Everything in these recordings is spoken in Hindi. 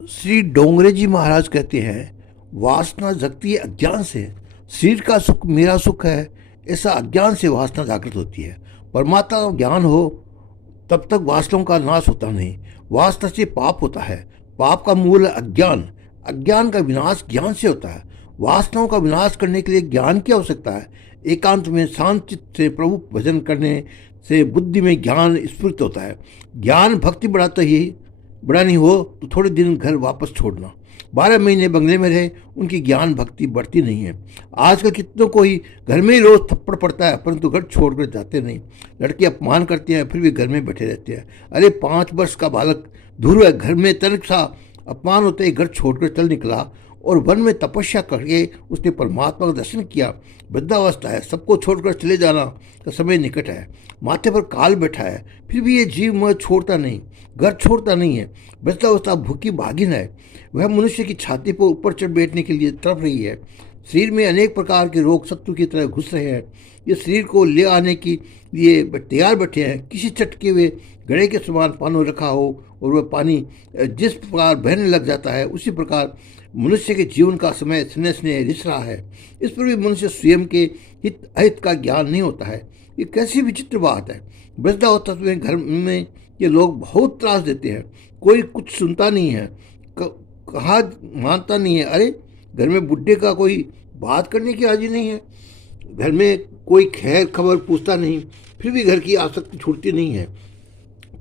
श्री डोंगरे जी महाराज कहते हैं, वासना जगती है अज्ञान से। शरीर का सुख मेरा सुख है, ऐसा अज्ञान से वासना जागृत होती है। परमात्मा का ज्ञान हो तब तक वासनाओं का नाश होता नहीं। वासना से पाप होता है, पाप का मूल है अज्ञान। अज्ञान का विनाश ज्ञान से होता है। वासनाओं का विनाश करने के लिए ज्ञान की आवश्यकता है। एकांत में शांत चित्त से प्रभु भजन करने से बुद्धि में ज्ञान स्फुरित होता है। ज्ञान भक्ति बढ़ाता ही बड़ा नहीं हो तो थोड़े दिन घर वापस छोड़ना। 12 महीने बंगले में रहे, उनकी ज्ञान भक्ति बढ़ती नहीं है। आजकल कितनों को ही घर में ही रोज थप्पड़ पड़ता है, परंतु घर छोड़कर जाते नहीं। लड़के अपमान करते हैं, फिर भी घर में बैठे रहते हैं। अरे 5 वर्ष का बालक ध्रुव है, घर में तनिक सा अपमान होते ही घर छोड़कर चल निकला और वन में तपस्या करके उसने परमात्मा का दर्शन किया। वृद्धावस्था है, सबको छोड़कर चले जाना का समय निकट है। माथे पर काल बैठा है, फिर भी ये जीव मोह छोड़ता नहीं, घर छोड़ता नहीं है। वृद्धावस्था भूखी भागिन है, वह मनुष्य की छाती पर ऊपर चढ़ बैठने के लिए तड़प रही है। शरीर में अनेक प्रकार के रोग शत्रु की तरह घुस रहे हैं। ये शरीर को ले आने के लिए तैयार बैठे हैं। किसी चटके हुए घड़े के समान पानी रखा हो और वह पानी जिस प्रकार बहने लग जाता है, उसी प्रकार मनुष्य के जीवन का समय स्नेह स्नेह रिस रहा है। इस पर भी मनुष्य स्वयं के हित अहित का ज्ञान नहीं होता है। ये कैसी विचित्र बात है। वृद्धावस्था में घर में ये लोग बहुत त्रास देते हैं, कोई कुछ सुनता नहीं है, कहा मानता नहीं है। अरे घर में बुढ़े का कोई बात करने की राजी नहीं है, घर में कोई खैर खबर पूछता नहीं, फिर भी घर की आसक्ति छूटती नहीं है।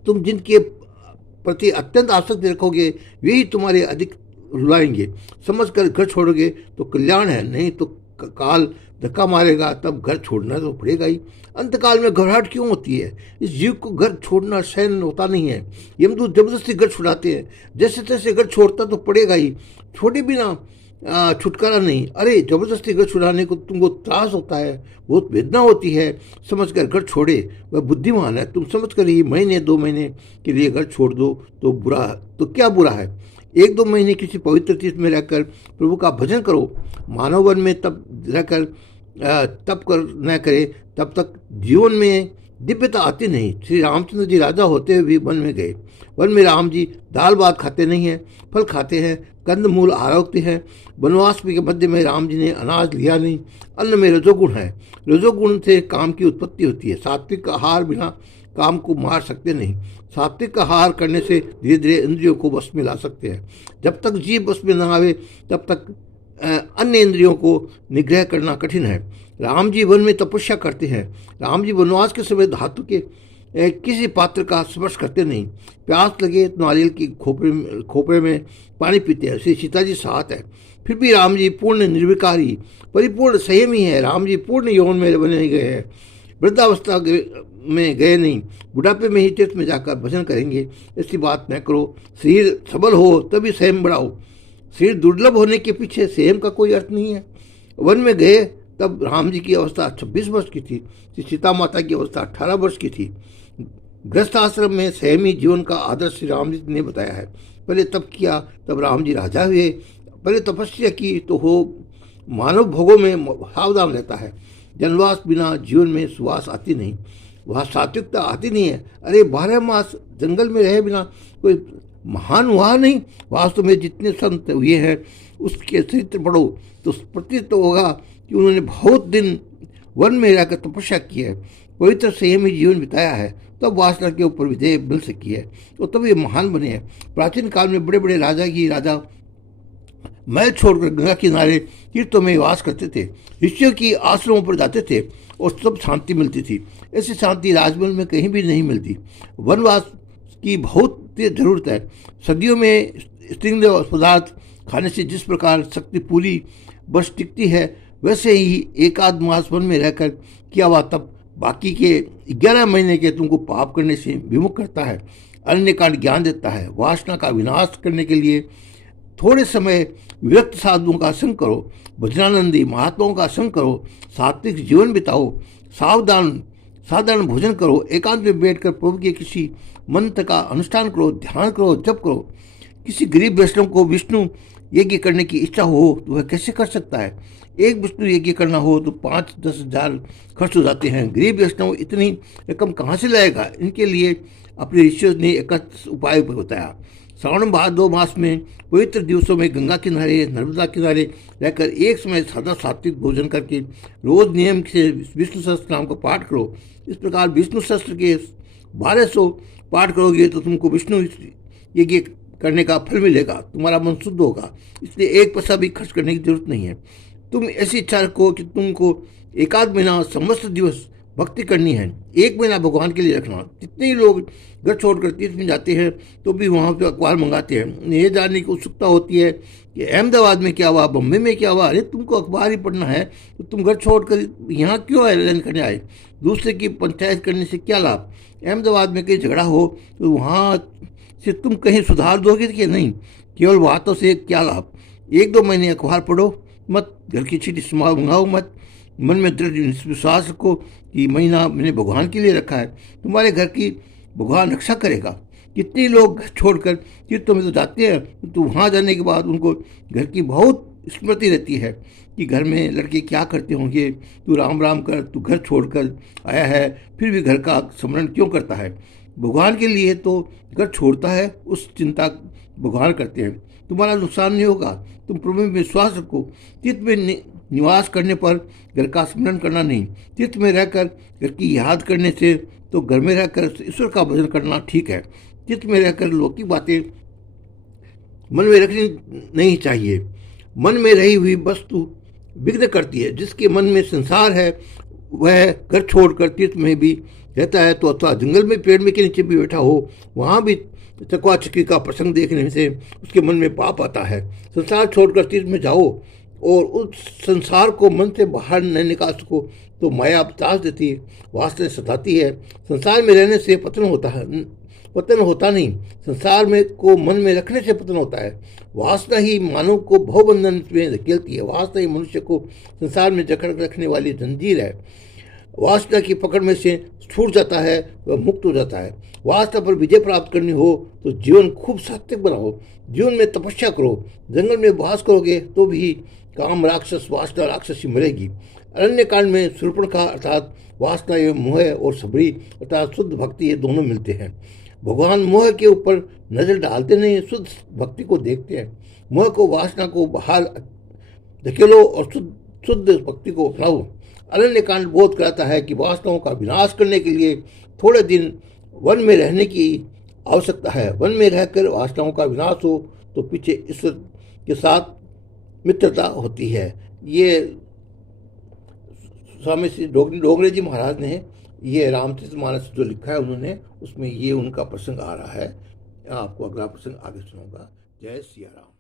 तुम जिनके प्रति अत्यंत आसक्ति रखोगे वही तुम्हारे अधिक रुलाएंगे। समझ कर घर छोड़ोगे तो कल्याण है, नहीं तो काल धक्का मारेगा, तब घर छोड़ना तो पड़ेगा ही। अंतकाल में घबराहट क्यों होती है? इस जीव को घर छोड़ना सहन होता नहीं है। यमदूत जबरदस्ती घर छुड़ाते हैं, जैसे तैसे घर छोड़ता तो पड़ेगा ही, छोड़े बिना छुटकारा नहीं। अरे जबरदस्ती घर छुड़ाने को तुमको त्रास होता है, बहुत वेदना होती है, समझ कर घर छोड़े वह बुद्धिमान है। तुम समझ कर ही महीने 2 महीने के लिए घर छोड़ दो तो बुरा, तो क्या बुरा है? 1-2 महीने किसी पवित्र तीर्थ में रहकर प्रभु का भजन करो। मानव वन में तब रहकर तप कर न करे तब तक जीवन में दिव्यता आती नहीं। श्री रामचंद्र जी राजा होते हुए भी वन में गए। वन में राम जी दाल भात खाते नहीं हैं, फल खाते हैं, कंद मूल आरोग्य हैं। वनवास के मध्य में राम जी ने अनाज लिया नहीं। अन्न में रजोगुण है, रजोगुण से काम की उत्पत्ति होती है। सात्विक आहार बिना काम को मार सकते नहीं। सात्विक आहार करने से धीरे धीरे इंद्रियों को वश में ला सकते हैं। जब तक जीव वश में न आवे तब तक अन्य इंद्रियों को निग्रह करना कठिन है। राम जी वन में तपस्या करते हैं। राम जी वनवास के समय धातु के किसी पात्र का स्पर्श करते नहीं। प्यास लगे तो नारियल की खोपरे में पानी पीते हैं। श्री सीता जी साथ है, फिर भी राम जी पूर्ण निर्विकारी परिपूर्ण संयमी है। राम जी पूर्ण यौवन में बने गए हैं, वृद्धावस्था में गए नहीं। बुढ़ापे में ही तीर्थ में जाकर भजन करेंगे, ऐसी बात न करो। शरीर सबल हो तभी संयम बढ़ाओ। शरीर दुर्लभ होने के पीछे संयम का कोई अर्थ नहीं है। वन में गए तब राम जी की अवस्था 26 वर्ष की थी, सीता माता की अवस्था 18 वर्ष की थी। गृहस्थ आश्रम में संयमी जीवन का आदर्श श्री राम जी ने बताया है। पहले तप किया तब राम जी राजा हुए। पहले तपस्या की तो हो मानव भोगों में सावधान रहता है। जनवास बिना जीवन में सुवास आती नहीं, वहाँ सात्विकता आती नहीं है। अरे 12 मास जंगल में रहे बिना कोई महान हुआ नहीं। वास्तव में जितने संत हुए हैं उसके चरित्र पढ़ो तो प्रतीत तो होगा कि उन्होंने बहुत दिन वन में रहकर तपस्या की है, पवित्र संयमी जीवन बिताया है, तब वासना के ऊपर विजय मिल सकी है, तो तब ये महान बने हैं। प्राचीन काल में बड़े बड़े राजा महल छोड़कर गंगा किनारे तीर्थों में वास करते थे, ऋषियों की आश्रमों पर जाते थे और सब शांति मिलती थी। ऐसी शांति राजमहल में कहीं भी नहीं मिलती। वनवास की बहुत जरूरत है। सदियों में स्त्रीलिंग पदार्थ खाने से जिस प्रकार शक्ति पूरी वर्ष टिकती है, वैसे ही एक आध मास वन में रहकर किया हुआ तब बाकी के 11 महीने के तुमको पाप करने से विमुख करता है, अन्य कांड ज्ञान देता है। वासना का विनाश करने के लिए थोड़े समय विरक्त साधुओं का संग करो, भजनानंदी महात्माओं का संग करो, सात्विक जीवन बिताओ, साधारण भोजन करो, एकांत में बैठकर प्रभु के किसी मंत्र का अनुष्ठान करो, ध्यान करो, जप करो। किसी गरीब वैष्णव को विष्णु यज्ञ करने की इच्छा हो तो वह कैसे कर सकता है? एक विष्णु यज्ञ करना हो तो 5-10 हजार खर्च हो जाते हैं। गरीब वैष्णव इतनी रकम कहाँ से लाएगा? इनके लिए अपने ऋषियों ने एक उपाय बताया। श्रावण भादो मास में पवित्र दिवसों में गंगा किनारे, नर्मदा किनारे रहकर एक समय सादा सात्विक भोजन करके रोज नियम से विष्णु सहस्त्र नाम का पाठ करो। इस प्रकार विष्णु सहस्त्र के 1200 पाठ करोगे तो तुमको विष्णु यज्ञ करने का फल मिलेगा, तुम्हारा मन शुद्ध होगा। इसलिए एक पैसा भी खर्च करने की जरूरत नहीं है। तुम ऐसी इच्छा रखो कि तुमको एकाध महीना समस्त दिवस भक्ति करनी है, एक महीना भगवान के लिए रखना। जितने ही लोग घर छोड़कर तीर्थ में जाते हैं तो भी वहाँ पे अखबार मंगाते हैं। उन्हें ये जानने की उत्सुकता होती है कि अहमदाबाद में क्या हुआ, बम्बई में क्या हुआ। अरे तुमको अखबार ही पढ़ना है तो तुम घर छोड़कर यहाँ क्यों आयोजन करने आए? दूसरे की पंचायत करने से क्या लाभ? अहमदाबाद में कहीं झगड़ा हो तो वहाँ से तुम कहीं सुधार दोगे कि नहीं? केवल बातों से क्या लाभ? 1-2 महीने अखबार पढ़ो मत, घर की चीटी मंगाओ मत। मन में दृढ़ विश्वास रखो कि महीना मैंने भगवान के लिए रखा है, तुम्हारे घर की भगवान रक्षा करेगा। कितने लोग घर छोड़कर तीर्थों में तो जाते हैं तो वहाँ जाने के बाद उनको घर की बहुत स्मृति रहती है कि घर में लड़के क्या करते होंगे, तू राम राम कर, तू घर छोड़कर आया है फिर भी घर का स्मरण क्यों करता है? भगवान के लिए तो घर छोड़ता है, उस चिंता भगवान करते हैं। तुम्हारा नुकसान नहीं होगा, तुम प्रभु में विश्वास रखो। तीर्थ में निवास करने पर घर का स्मरण करना नहीं, तीर्थ में रहकर घर की याद करने से तो घर में रहकर ईश्वर का भजन करना ठीक है। तीर्थ में रहकर लौकिक बातें मन में रखनी नहीं चाहिए। मन में रही हुई वस्तु विघ्न करती है। जिसके मन में संसार है वह घर छोड़कर तीर्थ में भी रहता है तो अथवा जंगल में पेड़ में के नीचे भी बैठा हो, वहाँ भी चकवा चक्की का प्रसंग देखने से उसके मन में पाप आता है। संसार छोड़कर तीर्थ में जाओ और उस संसार को मन से बाहर न निकाल सको तो माया त्रास देती है, वासना सताती है। संसार में रहने से पतन होता है, पतन होता नहीं, संसार में को मन में रखने से पतन होता है। वासना ही मानव को भवबंधन में धकेलती है। वासना ही मनुष्य को संसार में जकड़ रखने वाली जंजीर है। वासना की पकड़ में से छूट जाता है वह मुक्त हो जाता है। वासना पर विजय प्राप्त करनी हो तो जीवन खूब सात्विक बनाओ, जीवन में तपस्या करो। जंगल में वास करोगे तो भी काम राक्षस, वासना राक्षसी मरेगी। अरण्य कांड में शूर्पणखा अर्थात वासना एवं मोह और सबरी अर्थात शुद्ध भक्ति ये दोनों मिलते हैं। भगवान मोह के ऊपर नजर डालते नहीं, शुद्ध भक्ति को देखते हैं। मोह को, वासना को बाहर धकेलो और शुद्ध भक्ति को अपनाओ। अरण्य कांड बोध कराता है कि वासनाओं का विनाश करने के लिए थोड़े दिन वन में रहने की आवश्यकता है। वन में रहकर वासनाओं का विनाश हो तो पीछे ईश्वर के साथ मित्रता होती है। ये स्वामी श्री डोगरे जी महाराज ने ये रामचरितमानस जो लिखा है उन्होंने, उसमें ये उनका प्रसंग आ रहा है। आपको अगला प्रसंग आगे सुनाऊंगा। जय सिया राम।